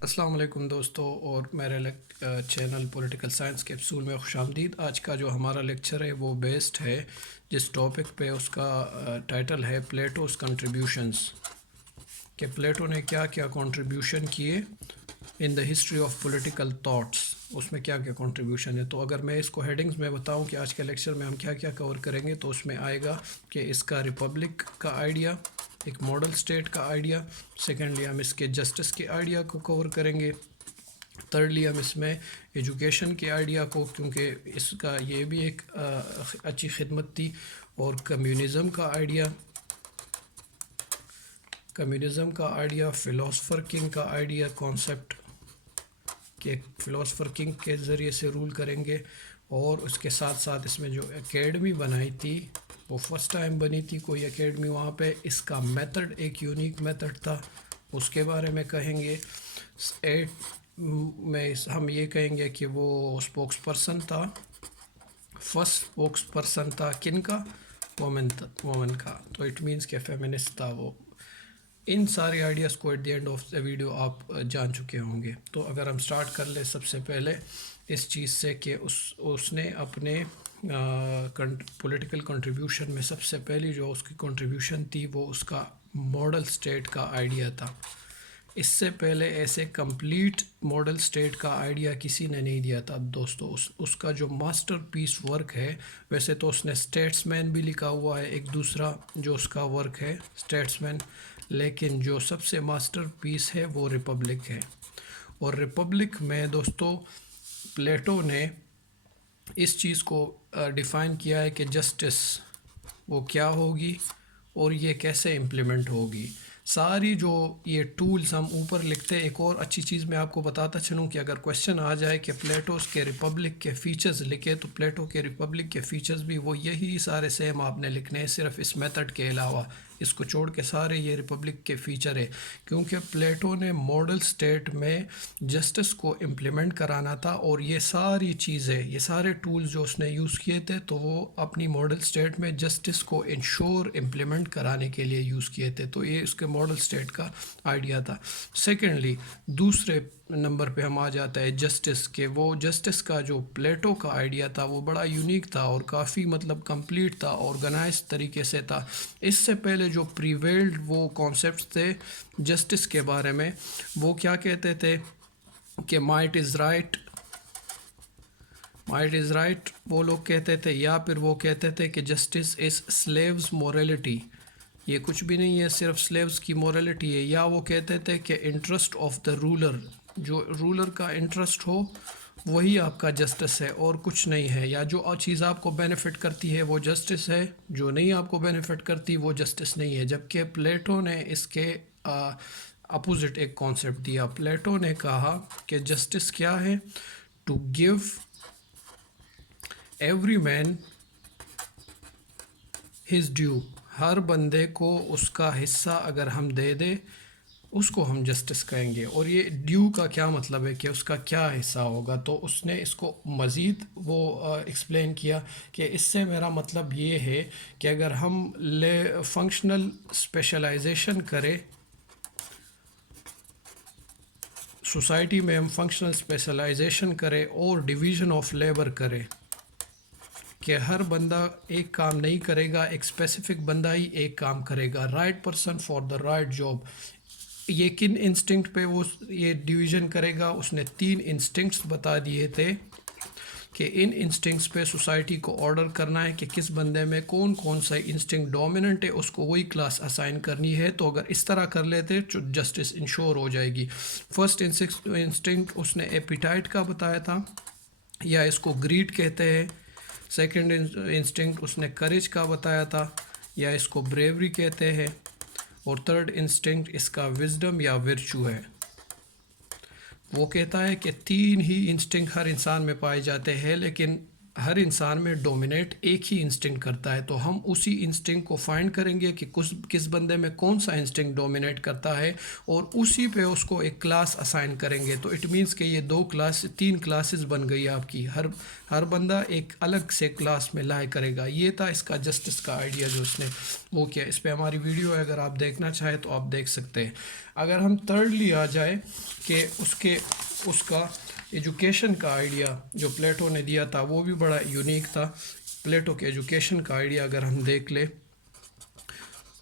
السلام علیکم دوستو، اور میرے چینل پولیٹیکل سائنس کیپسول میں خوش آمدید۔ آج کا جو ہمارا لیکچر ہے وہ بیسڈ ہے جس ٹاپک پہ، اس کا ٹائٹل ہے پلیٹوز کنٹریبیوشنز، کہ پلیٹو نے کیا کیا کنٹریبیوشن کیے in the history of political thoughts, اس میں کیا کیا کنٹریبیوشن ہے۔ تو اگر میں اس کو ہیڈنگز میں بتاؤں کہ آج کے لیکچر میں ہم کیا کیا کور کریں گے، تو اس میں آئے گا کہ اس کا ریپبلک کا آئیڈیا، ایک ماڈل اسٹیٹ کا آئیڈیا، سیکنڈلی ہم اس کے جسٹس کے آئیڈیا کو کور کریں گے، تھرڈلی ہم اس میں ایجوکیشن کے آئیڈیا کو، کیونکہ اس کا یہ بھی ایک اچھی خدمت تھی، اور کمیونزم کا آئیڈیا، فلاسفر کنگ کا آئیڈیا، کانسیپٹ کہ فلاسفر کنگ کے ذریعے سے رول کریں گے، اور اس کے ساتھ ساتھ اس میں جو اکیڈمی بنائی تھی وہ فرسٹ ٹائم بنی تھی کوئی اکیڈمی وہاں پہ، اس کا میتھڈ ایک یونیک میتھڈ تھا، اس کے بارے میں کہیں گے۔ میں ہم یہ کہیں گے کہ وہ اسپوکس پرسن تھا، فرسٹ اسپوکس پرسن تھا کن کا؟ وومن کا، تو اٹ مینس کہ فیمنسٹ تھا وہ۔ ان سارے آئیڈیاز کو at the end of the video آپ جان چکے ہوں گے۔ تو اگر ہم سٹارٹ کر لیں سب سے پہلے اس چیز سے کہ اس نے اپنے پولیٹیکل کنٹریبیوشن میں سب سے پہلی جو اس کی کنٹریبیوشن تھی وہ اس کا ماڈل اسٹیٹ کا آئیڈیا تھا۔ اس سے پہلے ایسے کمپلیٹ ماڈل اسٹیٹ کا آئیڈیا کسی نے نہیں دیا تھا دوستو۔ اس کا جو ماسٹر پیس ورک ہے، ویسے تو اس نے اسٹیٹس مین بھی لکھا ہوا ہے ایک دوسرا جو اس کا ورک ہے اسٹیٹس مین، لیکن جو سب سے ماسٹر پیس ہے وہ ریپبلک ہے۔ اور ریپبلک میں دوستو پلیٹو نے اس چیز کو ڈیفائن کیا ہے کہ جسٹس وہ کیا ہوگی اور یہ کیسے امپلیمنٹ ہوگی۔ ساری جو یہ ٹولز ہم اوپر لکھتے ہیں، ایک اور اچھی چیز میں آپ کو بتاتا چلوں کہ اگر کویشچن آ جائے کہ پلیٹوز کے ریپبلک کے فیچرز لکھے، تو پلیٹو کے ریپبلک کے فیچرز بھی وہ یہی سارے سیم آپ نے لکھنے ہیں، صرف اس میتھڈ کے علاوہ، اس کو چھوڑ کے سارے یہ ریپبلک کے فیچر ہے، کیونکہ پلیٹو نے ماڈل اسٹیٹ میں جسٹس کو امپلیمنٹ کرانا تھا، اور یہ ساری چیزیں، یہ سارے ٹولز جو اس نے یوز کیے تھے، تو وہ اپنی ماڈل اسٹیٹ میں جسٹس کو انشور امپلیمنٹ کرانے کے لیے یوز کیے تھے۔ تو یہ اس کے ماڈل اسٹیٹ کا آئیڈیا تھا۔ سیکنڈلی دوسرے نمبر پہ ہم آ جاتا ہے جسٹس، کہ وہ جسٹس کا جو پلیٹو کا آئیڈیا تھا وہ بڑا یونیک تھا اور کافی کمپلیٹ تھا، آرگنائز طریقے سے تھا۔ اس سے پہلے جو پریویلڈ وہ کانسیپٹس تھے جسٹس کے بارے میں، وہ کیا کہتے تھے کہ مائٹ از رائٹ، وہ لوگ کہتے تھے، یا پھر وہ کہتے تھے کہ جسٹس از سلیوز مورالٹی، یہ کچھ بھی نہیں ہے، صرف سلیوز کی مورالٹی ہے۔ یا وہ کہتے تھے کہ انٹرسٹ آف دا رولر، جو رولر کا انٹرسٹ ہو وہی آپ کا جسٹس ہے اور کچھ نہیں ہے، یا جو چیز آپ کو بینیفٹ کرتی ہے وہ جسٹس ہے، جو نہیں آپ کو بینیفٹ کرتی وہ جسٹس نہیں ہے۔ جبکہ پلیٹو نے اس کے اپوزٹ ایک کانسیپٹ دیا۔ پلیٹو نے کہا کہ جسٹس کیا ہے؟ To give every man his due, ہر بندے کو اس کا حصہ اگر ہم دے دیں اس کو ہم جسٹس کہیں گے۔ اور یہ ڈیو کا کیا مطلب ہے کہ اس کا کیا حصہ ہوگا؟ تو اس نے اس کو مزید وہ ایکسپلین کیا کہ اس سے میرا مطلب یہ ہے کہ اگر ہم فنکشنل اسپیشلائزیشن کریں، سوسائٹی میں ہم فنکشنل اسپیشلائزیشن کریں اور ڈویژن آف لیبر کریں، کہ ہر بندہ ایک کام نہیں کرے گا، ایک اسپیسیفک بندہ ہی ایک کام کرے گا، right person for the right job. یہ کن انسٹنکٹ پہ وہ یہ ڈویژن کرے گا؟ اس نے 3 انسٹنکٹس بتا دیے تھے کہ ان انسٹنکٹس پہ سوسائٹی کو آرڈر کرنا ہے کہ کس بندے میں کون کون سا انسٹنکٹ ڈومیننٹ ہے، اس کو وہی کلاس اسائن کرنی ہے۔ تو اگر اس طرح کر لیتے تو جسٹس انشور ہو جائے گی۔ فرسٹ انسٹنکٹ اس نے ایپیٹائٹ کا بتایا تھا، یا اس کو گریڈ کہتے ہیں۔ سیکنڈ انسٹنکٹ اس نے کریج کا بتایا تھا، یا اس کو بریوری کہتے ہیں۔ اور تھرڈ انسٹنکٹ اس کا وزڈم یا ورچو ہے۔ وہ کہتا ہے کہ 3 ہی انسٹنکٹ ہر انسان میں پائے جاتے ہیں، لیکن ہر انسان میں ڈومینیٹ ایک ہی انسٹنکٹ کرتا ہے، تو ہم اسی انسٹنکٹ کو فائنڈ کریں گے کہ کس بندے میں کون سا انسٹنکٹ ڈومینیٹ کرتا ہے، اور اسی پہ اس کو ایک کلاس اسائن کریں گے. تو اٹ مینس کہ یہ 3 کلاسز بن گئی آپ کی. ہر بندہ ایک الگ سے کلاس میں لائے کرے گا. یہ تھا اس کا جسٹس کا آئیڈیا جو اس نے وہ کیا. اس پہ ہماری ویڈیو ہے، اگر آپ دیکھنا چاہیں تو آپ دیکھ سکتے ہیں. اگر ہم تھرڈلی آ جائے کہ اس کا ایجوکیشن کا آئیڈیا جو پلیٹو نے دیا تھا وہ بھی بڑا یونیک تھا. پلیٹو کے ایجوکیشن کا آئیڈیا اگر ہم دیکھ لیں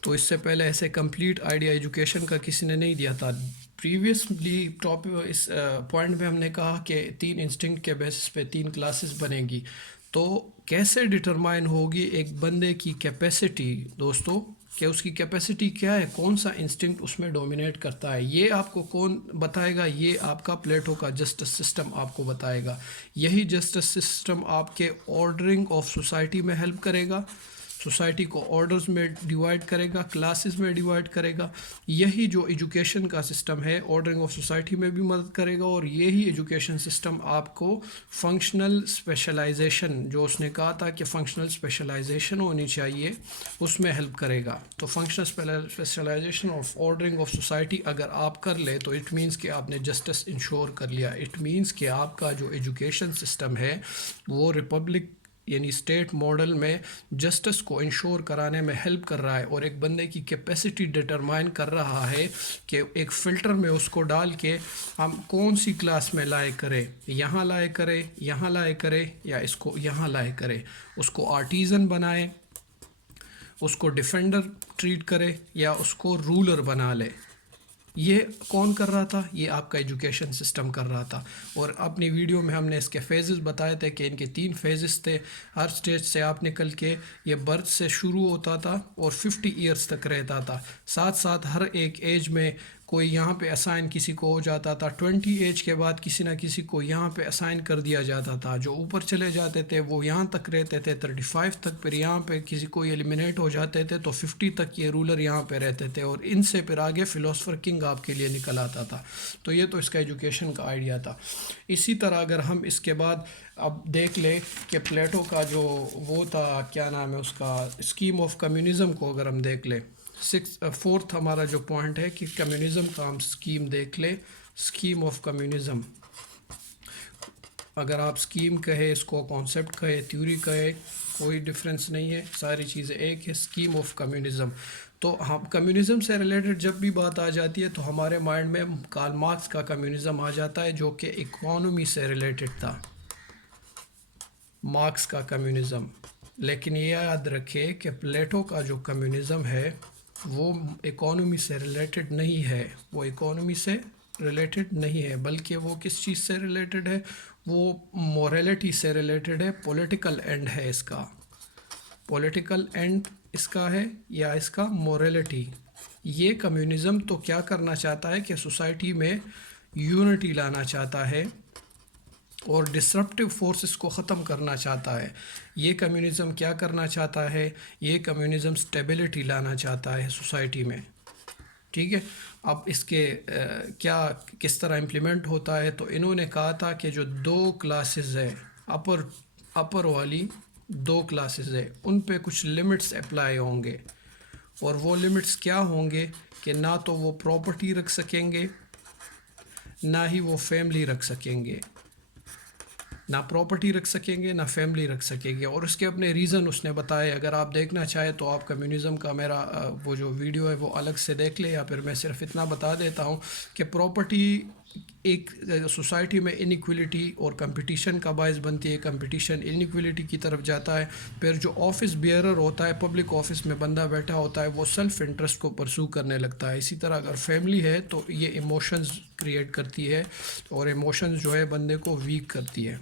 تو اس سے پہلے ایسے کمپلیٹ آئیڈیا ایجوکیشن کا کسی نے نہیں دیا تھا. پریویسلی اس پوائنٹ میں ہم نے کہا کہ 3 انسٹنکٹ کے بیسس پہ 3 کلاسز بنے گی. تو کیسے ڈٹرمائن ہوگی ایک بندے کی کیپیسٹی دوستو، کہ اس کی کیپیسٹی کیا ہے، کون سا انسٹنکٹ اس میں ڈومینیٹ کرتا ہے، یہ آپ کو کون بتائے گا؟ یہ آپ کا پلیٹو کا جسٹس سسٹم آپ کو بتائے گا. یہی جسٹس سسٹم آپ کے آرڈرنگ آف سوسائٹی میں ہیلپ کرے گا، سوسائٹی کو آرڈرز میں ڈیوائڈ کرے گا، کلاسز میں ڈیوائڈ کرے گا. یہی جو ایجوکیشن کا سسٹم ہے آرڈرنگ آف سوسائٹی میں بھی مدد کرے گا، اور یہی ایجوکیشن سسٹم آپ کو فنکشنل اسپیشلائزیشن، جو اس نے کہا تھا کہ فنکشنل اسپیشلائزیشن ہونی چاہیے، اس میں ہیلپ کرے گا. تو functional specialisation of ordering of society اگر آپ کر لے تو اٹ مینس کہ آپ نے جسٹس انشور کر لیا. اٹ مینس کہ آپ کا جو ایجوکیشن سسٹم ہے وہ ریپبلک یعنی اسٹیٹ ماڈل میں جسٹس کو انشور کرانے میں ہیلپ کر رہا ہے، اور ایک بندے کی کیپیسٹی ڈٹرمائن کر رہا ہے کہ ایک فلٹر میں اس کو ڈال کے ہم کون سی کلاس میں لائے کرے، یہاں لائے کرے، یہاں لائے کرے، یا اس کو یہاں لائے کرے. اس کو آرٹیزن بنائے، اس کو ڈیفینڈر ٹریٹ کرے، یا اس کو رولر بنا لے. یہ کون کر رہا تھا؟ یہ آپ کا ایجوکیشن سسٹم کر رہا تھا. اور اپنی ویڈیو میں ہم نے اس کے فیزز بتائے تھے کہ ان کے 3 فیزز تھے. ہر سٹیج سے آپ نکل کے یہ برتھ سے شروع ہوتا تھا اور 50 ایئرس تک رہتا تھا. ساتھ ساتھ ہر ایک ایج میں کوئی یہاں پہ اسائن کسی کو ہو جاتا تھا. 20 ایج کے بعد کسی نہ کسی کو یہاں پہ اسائن کر دیا جاتا تھا. جو اوپر چلے جاتے تھے وہ یہاں تک رہتے تھے 35 تک، پھر یہاں پہ کسی کو ایلیمنیٹ ہو جاتے تھے تو 50 تک یہ رولر یہاں پہ رہتے تھے، اور ان سے پھر آگے فلاسفر کنگ آپ کے لیے نکل آتا تھا. تو یہ تو اس کا ایجوکیشن کا آئیڈیا تھا. اسی طرح اگر ہم اس کے بعد اب دیکھ لیں کہ پلیٹو کا جو وہ تھا کیا نام ہے اس کا، اسکیم آف کمیونزم کو اگر ہم دیکھ لیں، 4تھ ہمارا جو پوائنٹ ہے کہ کمیونزم کا ہم اسکیم دیکھ لیں. اسکیم آف کمیونزم، اگر آپ اسکیم کہے، اس کو کانسیپٹ کہے، تھیوری کہے، کوئی ڈفرینس نہیں ہے، ساری چیزیں ایک ہے. Scheme of communism. تو ہم کمیونزم سے ریلیٹڈ جب بھی بات آ جاتی ہے تو ہمارے مائنڈ میں کارل مارکس کا کمیونزم آ جاتا ہے جو کہ اکانومی سے ریلیٹڈ تھا، مارکس کا کمیونزم. لیکن یہ یاد رکھے کہ پلیٹو کا جو کمیونزم ہے وہ اکانومی سے ریلیٹڈ نہیں ہے. وہ اکانومی سے ریلیٹڈ نہیں ہے، بلکہ وہ کس چیز سے ریلیٹڈ ہے؟ وہ موریلٹی سے ریلیٹڈ ہے. پولیٹیکل اینڈ ہے اس کا، پولیٹیکل اینڈ اس کا ہے، یا اس کا موریلٹی. یہ کمیونزم تو کیا کرنا چاہتا ہے کہ سوسائٹی میں یونٹی لانا چاہتا ہے اور ڈسرپٹیو فورسز کو ختم کرنا چاہتا ہے. یہ کمیونزم کیا کرنا چاہتا ہے؟ یہ کمیونزم سٹیبلٹی لانا چاہتا ہے سوسائٹی میں. ٹھیک ہے. اب اس کے کیا کس طرح امپلیمنٹ ہوتا ہے؟ تو انہوں نے کہا تھا کہ جو 2 کلاسز ہے، اپر والی 2 کلاسز ہے، ان پہ کچھ لمٹس اپلائی ہوں گے. اور وہ لمٹس کیا ہوں گے کہ نہ تو وہ پراپرٹی رکھ سکیں گے، نہ ہی وہ فیملی رکھ سکیں گے. نہ پراپرٹی رکھ سکیں گے، نہ فیملی رکھ سکیں گے. اور اس کے اپنے ریزن اس نے بتائے. اگر آپ دیکھنا چاہیں تو آپ کمیونزم کا میرا وہ جو ویڈیو ہے وہ الگ سے دیکھ لیں، یا پھر میں صرف اتنا بتا دیتا ہوں کہ پراپرٹی ایک سوسائٹی میں انیکویلٹی اور کمپٹیشن کا باعث بنتی ہے. کمپٹیشن انیکویلٹی کی طرف جاتا ہے. پھر جو آفس بیئرر ہوتا ہے، پبلک آفس میں بندہ بیٹھا ہوتا ہے، وہ سیلف انٹرسٹ کو پرسو کرنے لگتا ہے. اسی طرح اگر فیملی ہے تو یہ ایموشنز کریٹ کرتی ہے، اور ایموشنز جو ہے بندے کو ویک کرتی ہے.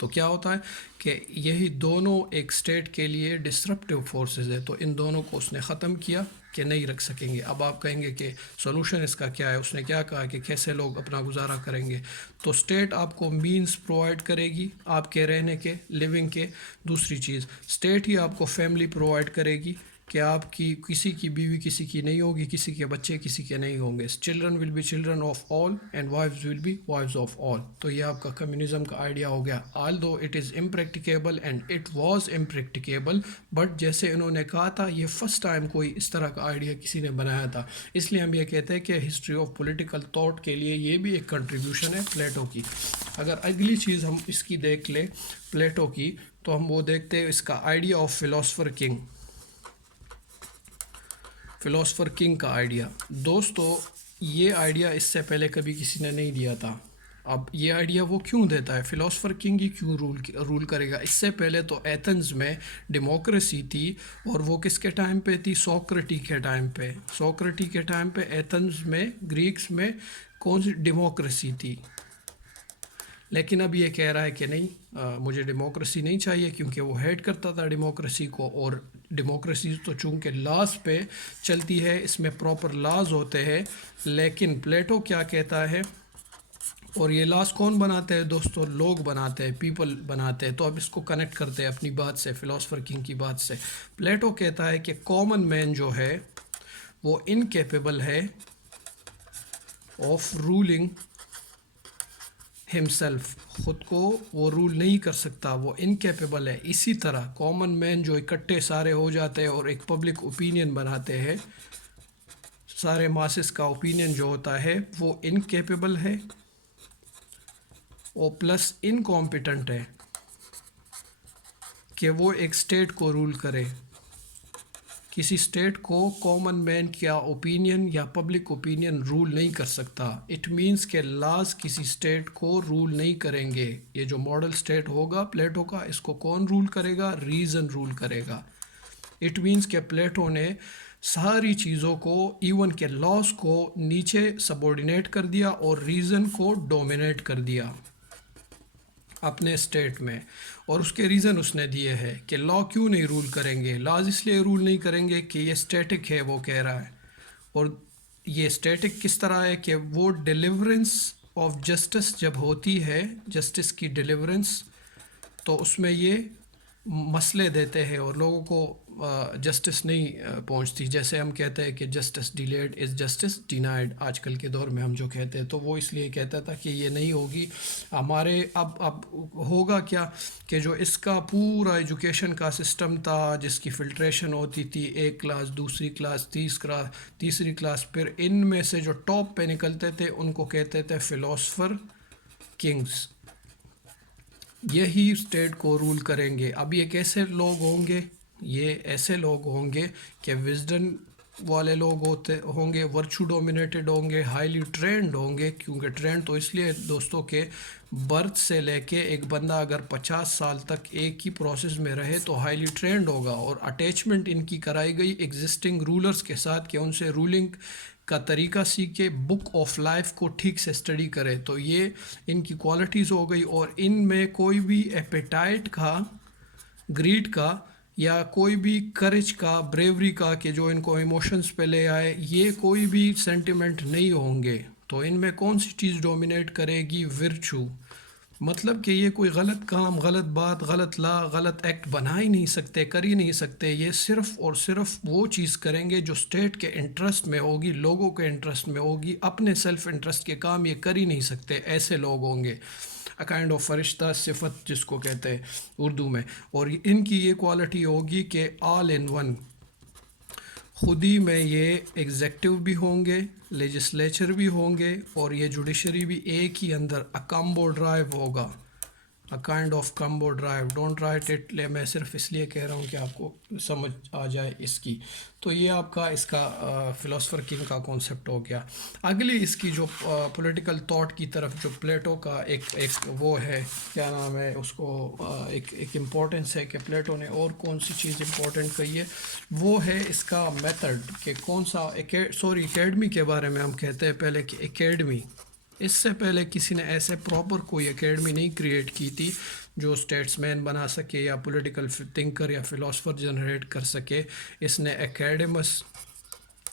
تو کیا ہوتا ہے کہ یہی دونوں ایک اسٹیٹ کے لیے ڈسرپٹیو فورسز ہے. تو ان دونوں کو اس نے ختم کیا کہ نہیں رکھ سکیں گے. اب آپ کہیں گے کہ سولوشن اس کا کیا ہے؟ اس نے کیا کہا کہ کیسے لوگ اپنا گزارا کریں گے. تو اسٹیٹ آپ کو مینز پرووائڈ کرے گی آپ کے رہنے کے، لیونگ کے. دوسری چیز، اسٹیٹ ہی آپ کو فیملی پرووائڈ کرے گی. کہ آپ کی کسی کی بیوی کسی کی نہیں ہوگی, کسی کے بچے کسی کے نہیں ہوں گے. Children will be children of all and wives will be wives of all. تو یہ آپ کا کمیونزم کا آئیڈیا ہو گیا. Although it is impracticable and it was impracticable, but جیسے انہوں نے کہا تھا یہ فرسٹ ٹائم کوئی اس طرح کا آئیڈیا کسی نے بنایا تھا. اس لیے ہم یہ کہتے ہیں کہ ہسٹری آف پولیٹیکل تھاٹ کے لیے یہ بھی ایک کنٹریبیوشن ہے پلیٹو کی. اگر اگلی چیز ہم اس کی دیکھ لیں پلیٹو کی, تو ہم وہ دیکھتے ہیں اس کا idea of philosopher king. Philosopher king کا آئیڈیا دوستو, یہ آئیڈیا اس سے پہلے کبھی کسی نے نہیں دیا تھا. اب یہ آئیڈیا وہ کیوں دیتا ہے, فلاسفر کنگ ہی کیوں رول کرے گا؟ اس سے پہلے تو ایتھنز میں ڈیموکریسی تھی, اور وہ کس کے ٹائم پہ تھی؟ سوکریٹی کے ٹائم پہ. سوکریٹی کے ٹائم پہ ایتھنز میں, گریکس میں کون سی ڈیموکریسی تھی؟ لیکن اب یہ کہہ رہا ہے کہ نہیں, مجھے ڈیموکریسی نہیں چاہیے, کیونکہ وہ ہیٹ کرتا تھا ڈیموکریسی کو. اور ڈیموکریسی تو چونکہ لاز پہ چلتی ہے, اس میں پراپر لاز ہوتے ہیں. لیکن پلیٹو کیا کہتا ہے, اور یہ لاز کون بناتے ہیں دوستو؟ لوگ بناتے ہیں, پیپل بناتے ہیں. تو اب اس کو کنیکٹ کرتے ہیں اپنی بات سے, فلاسفر کنگ کی بات سے. پلیٹو کہتا ہے کہ کامن مین جو ہے وہ انکیپیبل ہے آف رولنگ ہمسیلف, خود کو وہ رول نہیں کر سکتا, وہ انکیپیبل ہے. اسی طرح کامن مین جو اکٹھے سارے ہو جاتے ہیں اور ایک پبلک اوپینین بناتے ہیں, سارے ماسس کا اوپینین جو ہوتا ہے وہ انکیپیبل ہے اور پلس انکمپیٹنٹ ہے کہ وہ ایک اسٹیٹ کو رول کرے. کسی اسٹیٹ کو کامن مین کیا اوپینین یا پبلک اوپینین رول نہیں کر سکتا. اٹ مینس کہ لاز کسی اسٹیٹ کو رول نہیں کریں گے. یہ جو ماڈل اسٹیٹ ہوگا پلیٹو کا, اس کو کون رول کرے گا؟ ریزن رول کرے گا. اٹ مینس کہ پلیٹو نے ساری چیزوں کو, ایون کے لاز کو نیچے سبورڈینیٹ کر دیا اور ریزن کو ڈومینیٹ کر دیا اپنے اسٹیٹ میں. اور اس کے ریزن اس نے دیے ہے کہ لا کیوں نہیں رول کریں گے. لاز اس لیے رول نہیں کریں گے کہ یہ اسٹیٹک ہے, وہ کہہ رہا ہے. اور یہ اسٹیٹک کس طرح ہے کہ وہ ڈیلیورنس آف جسٹس جب ہوتی ہے, جسٹس کی ڈیلیورنس, تو اس میں یہ مسئلے دیتے ہیں اور لوگوں کو جسٹس نہیں پہنچتی. جیسے ہم کہتے ہیں کہ justice delayed is justice denied, آج کل کے دور میں ہم جو کہتے ہیں, تو وہ اس لیے کہتا تھا کہ یہ نہیں ہوگی ہمارے. اب ہوگا کیا کہ جو اس کا پورا ایجوکیشن کا سسٹم تھا, جس کی فلٹریشن ہوتی تھی, ایک کلاس, دوسری کلاس, تیسری کلاس, پھر ان میں سے جو ٹاپ پہ نکلتے تھے ان کو کہتے تھے فلاسفر کنگز. یہی اسٹیٹ کو رول کریں گے. اب یہ کیسے لوگ ہوں گے؟ یہ ایسے لوگ ہوں گے کہ وزڈن والے لوگ ہوں گے, ورچو ڈومینیٹڈ ہوں گے, ہائیلی ٹرینڈ ہوں گے. کیونکہ ٹرینڈ تو اس لیے دوستوں کہ برتھ سے لے کے ایک بندہ اگر 50 سال تک ایک ہی پروسیس میں رہے تو ہائیلی ٹرینڈ ہوگا. اور اٹیچمنٹ ان کی کرائی گئی ایگزسٹنگ رولرز کے ساتھ کہ ان سے رولنگ کا طریقہ سیکھے, بک آف لائف کو ٹھیک سے اسٹڈی کرے. تو یہ ان کی کوالٹیز ہو گئی. اور ان میں کوئی بھی ایپیٹائٹ کا, گریڈ کا, یا کوئی بھی کریج کا, بریوری کا, کہ جو ان کو ایموشنز پہ لے آئے, یہ کوئی بھی سینٹیمنٹ نہیں ہوں گے. تو ان میں کون سی چیز ڈومینیٹ کرے گی؟ ورچو. مطلب کہ یہ کوئی غلط کام, غلط بات, غلط لا, غلط ایکٹ بنا ہی نہیں سکتے, کر ہی نہیں سکتے. یہ صرف اور صرف وہ چیز کریں گے جو اسٹیٹ کے انٹرسٹ میں ہوگی, لوگوں کے انٹرسٹ میں ہوگی. اپنے سیلف انٹرسٹ کے کام یہ کر ہی نہیں سکتے. ایسے لوگ ہوں گے, کائنڈ آف فرشتہ صفت جس کو کہتے ہیں اردو میں. اور ان کی یہ کوالٹی ہوگی کہ آل ان ون, خود ہی میں یہ ایگزیکٹو بھی ہوں گے, لیجسلیچر بھی ہوں گے, اور یہ جوڈیشری بھی ایک ہی اندر. کمبو ڈرائیو ہوگا, kind of combo drive. Don't write it, میں صرف اس لیے کہہ رہا ہوں کہ آپ کو سمجھ آ جائے اس کی. تو یہ آپ کا اس کا فلاسفر کنگ کا کانسیپٹ ہو گیا. اگلی اس کی جو پولیٹیکل تھاٹ کی طرف جو پلیٹو کا ایک وہ ہے, کیا نام ہے اس کو, ایک امپورٹنس ہے کہ پلیٹو نے اور کون سی چیز امپورٹنٹ کہی ہے, وہ ہے اس کا میتھڈ. کہ کون سا اکیڈمی کے بارے میں ہم کہتے ہیں پہلے کہ اکیڈمی. اس سے پہلے کسی نے ایسے پراپر کوئی اکیڈمی نہیں کریٹ کی تھی جو اسٹیٹس مین بنا سکے یا پولیٹیکل تھنکر یا فلاسفر جنریٹ کر سکے. اس نے اکیڈمس